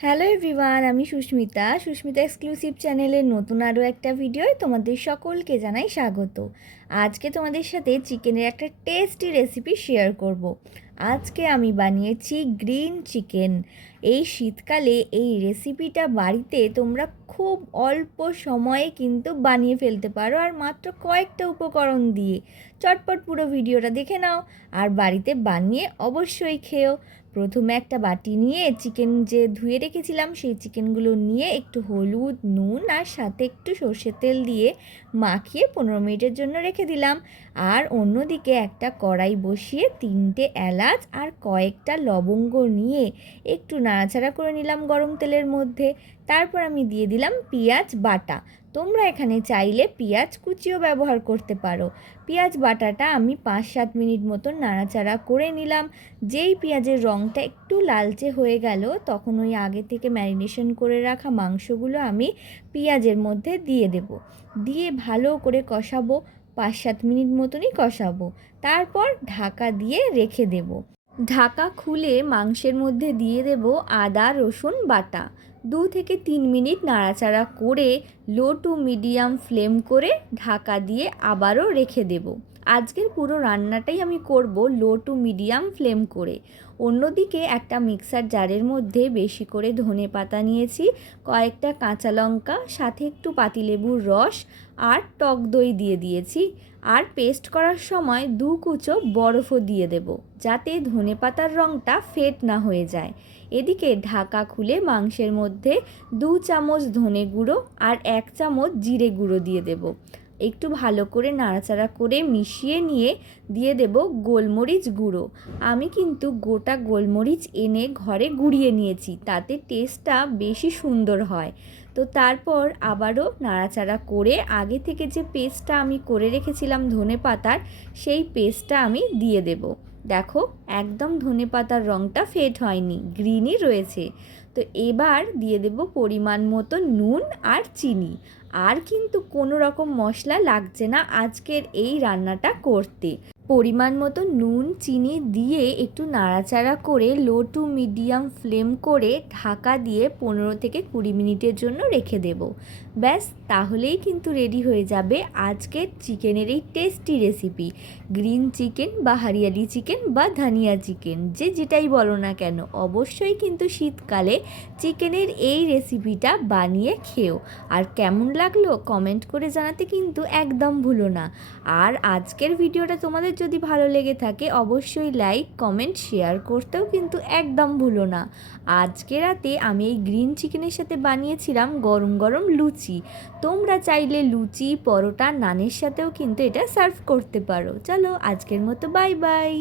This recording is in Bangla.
হ্যালো এভরিওয়ান, আমি সুস্মিতা এক্সক্লুসিভ চ্যানেলের নতুন আরও একটা ভিডিওয় তোমাদের সকলকে জানাই স্বাগত। আজকে তোমাদের সাথে চিকেনের একটা টেস্টি রেসিপি শেয়ার করব। আজকে আমি বানিয়েছি গ্রিন চিকেন। এই শীতকালে এই রেসিপিটা বাড়িতে তোমরা খুব অল্প সময়ে কিন্তু বানিয়ে ফেলতে পারো, আর মাত্র কয়েকটা উপকরণ দিয়ে। চটপট পুরো ভিডিওটা দেখে নাও আর বাড়িতে বানিয়ে অবশ্যই খেও। প্রথমে একটা বাটি নিয়ে চিকেন যে ধুয়ে রেখেছিলাম সেই চিকেনগুলো নিয়ে একটু হলুদ, নুন আর সাথে একটু সর্ষের তেল দিয়ে মাখিয়ে 15 মিনিটের জন্য রেখে দিলাম। আর অন্যদিকে একটা কড়াই বসিয়ে 3টে এলাচ আর কয়েকটা লবঙ্গ নিয়ে একটু নাড়াচাড়া করে নিলাম গরম তেলের মধ্যে। তারপর আমি দিয়ে দিলাম পেঁয়াজ বাটা। তোমরা এখানে চাইলে পেঁয়াজ কুচিও ব্যবহার করতে পারো। পেঁয়াজ বাটাটা আমি 5-7 মিনিট মতন নাড়াচাড়া করে নিলাম। যেই পেঁয়াজের রঙটা একটু লালচে হয়ে গেল তখন ওই আগে থেকে ম্যারিনেশন করে রাখা মাংসগুলো আমি পেঁয়াজের মধ্যে দিয়ে দেব। দিয়ে ভালো করে কষাবো, 5-7 মিনিট মতনই কষাবো। তারপর ঢাকা দিয়ে রেখে দেব। ঢাকা খুলে মাংসের মধ্যে দিয়ে দেব আদা রসুন বাটা। 2 থেকে 3 মিনিট নাড়াচাড়া করে লো টু মিডিয়াম ফ্লেম করে ঢাকা দিয়ে আবারও রেখে দেব। আজকের পুরো রান্নাটাই আমি করব লো টু মিডিয়াম ফ্লেম করে। অন্যদিকে একটা মিক্সার জারের মধ্যে বেশি করে ধনেপাতা নিয়েছি, কয়েকটা কাঁচা লঙ্কা, সাথে একটু পাতিলেবুর রস আর টক দই দিয়ে দিয়েছি। আর পেস্ট করার সময় 2 কুচো বরফও দিয়ে দেব, যাতে ধনেপাতার রঙটা ফেড না হয়ে যায়। এদিকে ঢাকা খুলে মাংসের মধ্যে 2 চামচ ধনে গুঁড়ো আর 1 চামচ জিরে গুঁড়ো দিয়ে দেব। একটু ভালো করে নাড়াচাড়া করে মিশিয়ে নিয়ে দিয়ে দেব গোলমরিচ গুঁড়ো। আমি কিন্তু গোটা গোলমরিচ এনে ঘরে গুঁড়িয়ে নিয়েছি, তাতে টেস্টটা বেশি সুন্দর হয়। তো তারপর আবারও নাড়াচাড়া করে আগে থেকে যে পেস্টটা আমি করে রেখেছিলাম ধনেপাতার, সেই পেস্টটা আমি দিয়ে দেব। দেখো, একদম ধনেপাতার রঙটা ফেড হয়নি, গ্রিনই রয়েছে। তো এবার দিয়ে দেব পরিমাণ মতো নুন আর চিনি। আর কিন্তু কোনো রকম মশলা লাগছে না আজকের এই রান্নাটা করতে। পরিমাণ মতো নুন চিনি দিয়ে একটু নাড়াচাড়া করে লো টু মিডিয়াম ফ্লেম করে ঢাকা দিয়ে 15 থেকে 20 মিনিটের জন্য রেখে দেব। ব্যাস, তাহলেই কিন্তু রেডি হয়ে যাবে আজকের চিকেনের এই টেস্টি রেসিপি। গ্রিন চিকেন বা হরিয়ালি চিকেন বা ধনিয়া চিকেন, যে যেটাই বলো না কেন, অবশ্যই কিন্তু শীতকালে চিকেনের এই রেসিপিটা বানিয়ে খেও। আর কেমন লাগলো কমেন্ট করে জানাতে কিন্তু একদম ভুলো না। আর আজকের ভিডিওটা তোমাদের যদি ভালো লেগে থাকে অবশ্যই লাইক কমেন্ট শেয়ার করতেও কিন্তু একদম ভুলো না। আজকে রাতে আমি এই গ্রিন চিকেনের সাথে বানিয়েছিলাম গরম গরম লুচি। তোমরা চাইলে লুচি, পরোটা, নানের সাথেও কিন্তু এটা সার্ভ করতে পারো। চলো আজকের মতো বাই বাই।